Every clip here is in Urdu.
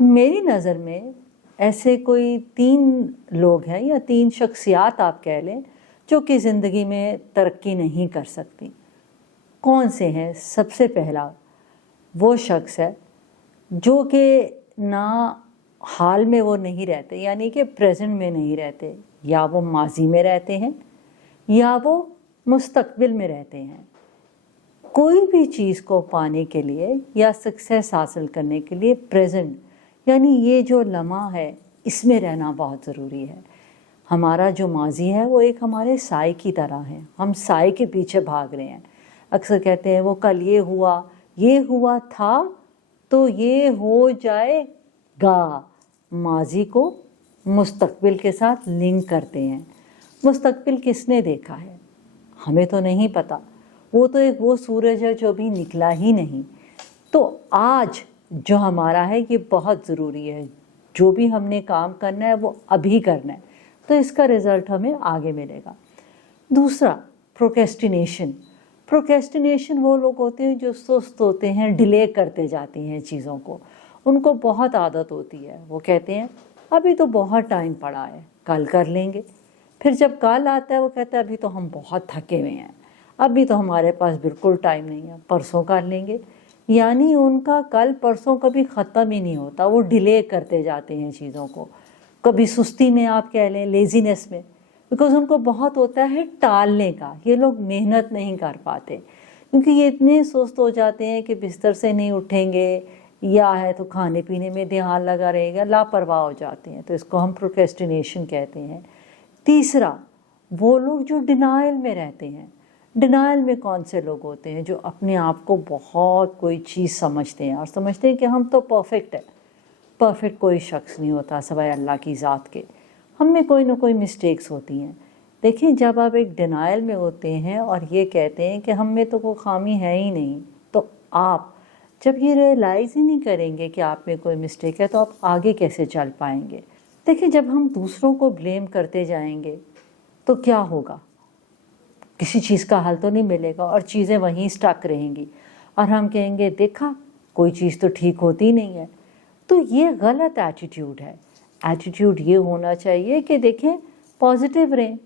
میری نظر میں ایسے کوئی 3 لوگ ہیں یا 3 شخصیات آپ کہہ لیں جو کہ زندگی میں ترقی نہیں کر سکتی۔ کون سے ہیں؟ سب سے پہلا وہ شخص ہے جو کہ نہ حال میں وہ نہیں رہتے، یعنی کہ پریزنٹ میں نہیں رہتے، یا وہ ماضی میں رہتے ہیں یا وہ مستقبل میں رہتے ہیں۔ کوئی بھی چیز کو پانے کے لیے یا سکسیس حاصل کرنے کے لیے پریزنٹ یعنی یہ جو لمحہ ہے اس میں رہنا بہت ضروری ہے۔ ہمارا جو ماضی ہے وہ ایک ہمارے سائے کی طرح ہے، ہم سائے کے پیچھے بھاگ رہے ہیں۔ اکثر کہتے ہیں وہ کل یہ ہوا تھا تو یہ ہو جائے گا۔ ماضی کو مستقبل کے ساتھ لنک کرتے ہیں۔ مستقبل کس نے دیکھا ہے؟ ہمیں تو نہیں پتہ، وہ تو ایک وہ سورج ہے جو ابھی نکلا ہی نہیں۔ تو آج جو ہمارا ہے یہ بہت ضروری ہے، جو بھی ہم نے کام کرنا ہے وہ ابھی کرنا ہے، تو اس کا رزلٹ ہمیں آگے ملے گا۔ دوسرا، پروکریسٹینیشن وہ لوگ ہوتے ہیں جو سست ہوتے ہیں، ڈیلے کرتے جاتے ہیں چیزوں کو، ان کو بہت عادت ہوتی ہے، وہ کہتے ہیں ابھی تو بہت ٹائم پڑا ہے، کل کر لیں گے۔ پھر جب کل آتا ہے وہ کہتا ہے ابھی تو ہم بہت تھکے ہوئے ہیں، ابھی تو ہمارے پاس بالکل ٹائم نہیں ہے، پرسوں کر لیں گے۔ یعنی ان کا کل پرسوں کبھی ختم ہی نہیں ہوتا، وہ ڈیلے کرتے جاتے ہیں چیزوں کو، کبھی سستی میں آپ کہہ لیں، لیزینس میں، بیکاز ان کو بہت ہوتا ہے ٹالنے کا۔ یہ لوگ محنت نہیں کر پاتے کیونکہ یہ اتنے سست ہو جاتے ہیں کہ بستر سے نہیں اٹھیں گے، یا ہے تو کھانے پینے میں دھیان لگا رہے گا، لاپرواہ ہو جاتے ہیں، تو اس کو ہم پروکریسٹینیشن کہتے ہیں۔ تیسرا، وہ لوگ جو ڈینائل میں رہتے ہیں۔ ڈینائل میں کون سے لوگ ہوتے ہیں؟ جو اپنے آپ کو بہت کوئی چیز سمجھتے ہیں اور سمجھتے ہیں کہ ہم تو پرفیکٹ ہے۔ پرفیکٹ کوئی شخص نہیں ہوتا سوائے اللہ کی ذات کے، ہم میں کوئی نہ کوئی مسٹیکس ہوتی ہیں۔ دیکھیں، جب آپ ایک ڈینائل میں ہوتے ہیں اور یہ کہتے ہیں کہ ہم میں تو کوئی خامی ہے ہی نہیں، تو آپ جب یہ ریئلائز ہی نہیں کریں گے کہ آپ میں کوئی مسٹیک ہے تو آپ آگے کیسے چل پائیں گے؟ دیکھیں، جب ہم دوسروں کو بلیم کرتے جائیں گے تو کیا ہوگا؟ کسی چیز کا حل تو نہیں ملے گا اور چیزیں وہیں سٹک رہیں گی، اور ہم کہیں گے دیکھا کوئی چیز تو ٹھیک ہوتی نہیں ہے۔ تو یہ غلط ایٹیٹیوڈ ہے۔ ایٹیٹیوڈ یہ ہونا چاہیے کہ دیکھیں پازیٹیو رہیں،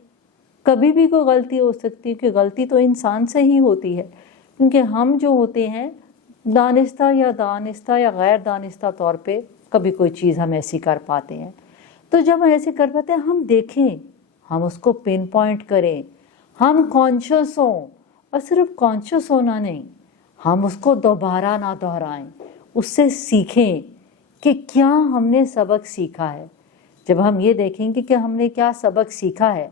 کبھی بھی کوئی غلطی ہو سکتی ہے، کہ غلطی تو انسان سے ہی ہوتی ہے، کیونکہ ہم جو ہوتے ہیں دانستہ یا غیر دانستہ طور پہ کبھی کوئی چیز ہم ایسی کر پاتے ہیں۔ تو جب ہم ایسے کر پاتے ہیں، ہم دیکھیں، ہم اس کو پن پوائنٹ کریں، ہم کانشیس ہوں، اور صرف کانشیس ہونا نہیں، ہم اس کو دوبارہ نہ دہرائیں، اس سے سیکھیں کہ کیا ہم نے سبق سیکھا ہے۔ جب ہم یہ دیکھیں گے کہ ہم نے کیا سبق سیکھا ہے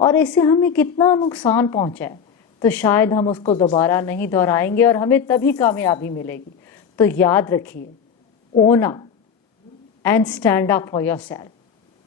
اور اس سے ہمیں کتنا نقصان پہنچا ہے، تو شاید ہم اس کو دوبارہ نہیں دہرائیں گے اور ہمیں تبھی کامیابی ملے گی۔ تو یاد رکھیے، own up and stand up for yourself۔